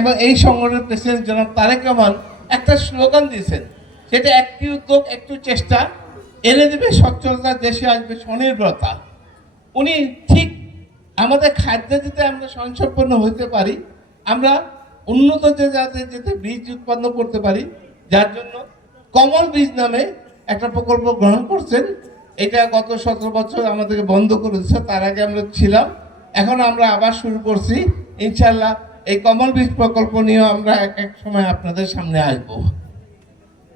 এবং এই সংগঠনের প্রেসিডেন্ট জনাব তারেক রহমান একটা স্লোগান দিয়েছেন। সেটা একটি উদ্যোগ, একটু চেষ্টা, এনে দেবে সচ্ছলতা দেশে আসবে স্বনির্ভরতা। উনি ঠিক আমাদের খাদ্য যাতে আমরা স্বয়ংসম্পন্ন হতে পারি, আমরা উন্নত যে যাতে যাতে বীজ উৎপন্ন করতে পারি, যার জন্য কমল বীজ নামে একটা প্রকল্প গ্রহণ করছেন। এটা গত সতেরো বছর আমাদেরকে বন্ধ করে দিচ্ছে তার আগে আমরা ছিলাম। এখন আমরা আবার শুরু করছি। ইনশাল্লাহ এই কমল বীজ প্রকল্প নিয়েও আমরা এক এক সময় আপনাদের সামনে আসব।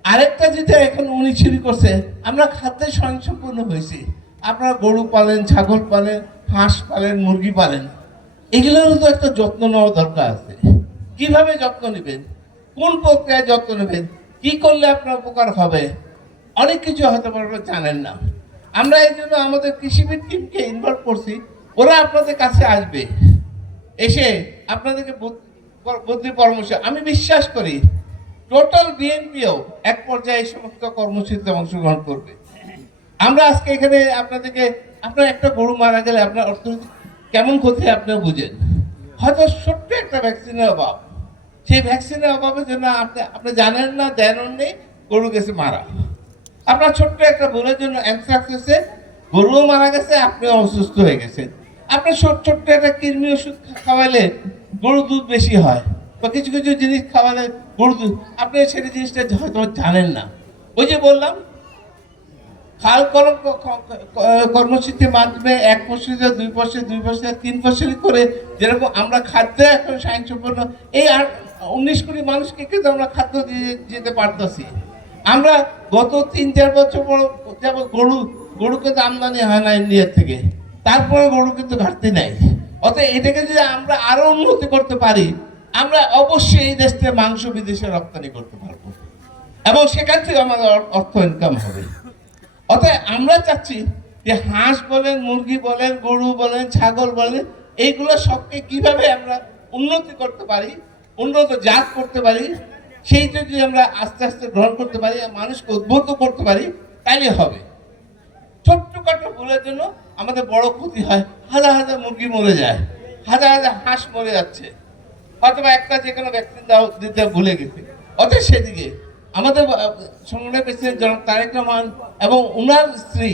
আরেকটা যেটা এখন উনি শুরু করছে, আমরা খাদ্যে স্বয়ংসম্পূর্ণ হয়েছি। আপনারা গরু পালেন, ছাগল পালেন, হাঁস পালেন, মুরগি পালেন এগুলোরও তো একটা যত্ন নেওয়া দরকার আছে। কীভাবে যত্ন নেবেন? কোন প্রক্রিয়ায় যত্ন নেবেন? কি করলে আপনার উপকার হবে? অনেক কিছু হয়তো আপনারা জানেন না। আমরা এই জন্য আমাদের কৃষিবিদ টিমকে ইনভলভ করছি, ওরা আপনাদের কাছে আসবে। এসে আপনাদেরকে বুদ্ধ- পরামর্শ, আমি বিশ্বাস করি টোটাল বিএনপিও এক পর্যায়ে এই সমস্ত কর্মসূচিতে অংশগ্রহণ করবে। আমরা আজকে এখানে আপনাদেরকে, আপনার একটা গরু মারা গেলে আপনার অর্থনৈতিক কেমন ক্ষতি আপনিও বুঝেন। হয়তো ছোট্ট একটা ভ্যাকসিনের অভাব। সেই ভ্যাকসিনের অভাবের জন্য আপনি আপনি জানেন না, দেন নেই, গরু গেছে মারা। আপনার ছোট্ট একটা ভুলের জন্য অ্যানথ্রাক্স হয়েছে গরুও মারা গেছে, আপনিও অসুস্থ হয়ে গেছেন। আপনি ছোট ছোট্ট একটা কৃমি ওষুধ খাওয়ালে গরু দুধ বেশি হয় বা কিছু কিছু জিনিস খাওয়ালে গরু দুধ। আপনি সেই জিনিসটা হয়তো জানেন না। ওই যে বললাম, খাল কলম কর্মসূচির মাধ্যমে এক ফসলিতে দুই ফসলি দুই ফসলি তিন ফসলি করে যেরকম আমরা খাদ্য এখন স্বয়ংসম্পূর্ণ, এই আর উনিশ কোটি মানুষকে কিন্তু আমরা খাদ্য দিয়ে যেতে পারতেছি। আমরা গত তিন চার বছর পর যাব গরু গরু কিন্তু আমদানি হয় না ইন্ডিয়ার থেকে। তারপরে গরু কিন্তু ঘাটতি নাই। অতএব এটাকে যদি আমরা আরও উন্নতি করতে পারি, আমরা অবশ্যই এই দেশ থেকে মাংস বিদেশে রপ্তানি করতে পারব। এবং সেখান থেকে আমাদের অর্থ ইনকাম হবে। অতএব আমরা চাচ্ছি যে হাঁস বলেন, মুরগি বলেন, গরু বলেন, ছাগল বলেন, এইগুলো সবকে কীভাবে আমরা উন্নতি করতে পারি, উন্নত জাত করতে পারি সেই যদি আমরা আস্তে আস্তে গ্রহণ করতে পারি, মানুষকে উদ্বুদ্ধ করতে পারি, তাইলে হবে। ছোট্টখাটো ভুলের জন্য আমাদের বড় ক্ষতি হয়। হাজার হাজার মুরগি মরে যায়। হাজার হাজার হাঁস মরে যাচ্ছে। হয়তো বা একটা যে কোনো ভ্যাকসিন দাও দিতে ভুলে গেছে। অতএব সেদিকে আমাদের আহ, প্রেসিডেন্ট জনাব তারেক রহমান এবং উনার স্ত্রী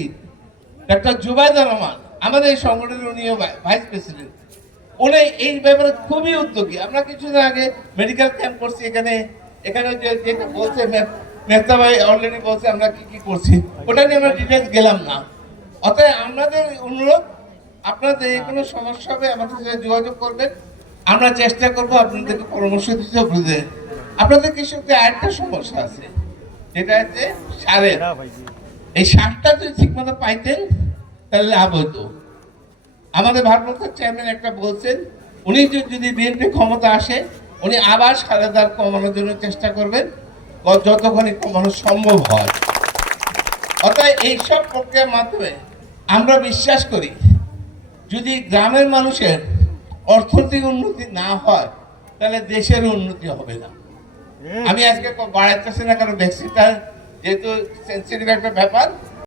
ডাক্তার জুবাইদা রহমান আমাদের এই সংগঠনের উনিও ভাইস প্রেসিডেন্ট উনি এই ব্যাপারে খুবই উদ্যোগী। আমরা কিছুদিন আগে মেডিকেল ক্যাম্প করছি এখানে। এখানে যেটা বলছে মেহতা ভাই অলরেডি বলছে আমরা কি কি করছি ওটা নিয়ে আমরা ডিটেলস গেলাম না। অতএব আমাদের অনুরোধ আপনাদের এই কোনো সমস্যা হবে আমাদের সাথে যোগাযোগ করবেন। আমরা চেষ্টা করব আপনাদেরকে পরামর্শ দিতে বুঝে আপনাদের কৃষকদের আরেকটা সমস্যা আছে? যেটা হচ্ছে সারের। এই সারটা যদি ঠিকমতো পাইতেন তাহলে লাভ হতো। আমাদের ভারপ্রাপ্ত চেয়ারম্যান একটা বলছেন উনি যদি- বিএনপি ক্ষমতা আসে উনি আবার সারের দাম কমানোর জন্য চেষ্টা করবেন যতক্ষণই কমানো সম্ভব হয়। অতএব এইসব প্রক্রিয়ার মাধ্যমে আমরা বিশ্বাস করি যদি গ্রামের মানুষের অর্থনৈতিক উন্নতি না হয় তাহলে দেশের উন্নতি হবে না। আমি আজকে বাড়াইতেছি না কারণ ভ্যাকসিনটা যেহেতু সেন্সিটিভ একটা ব্যাপার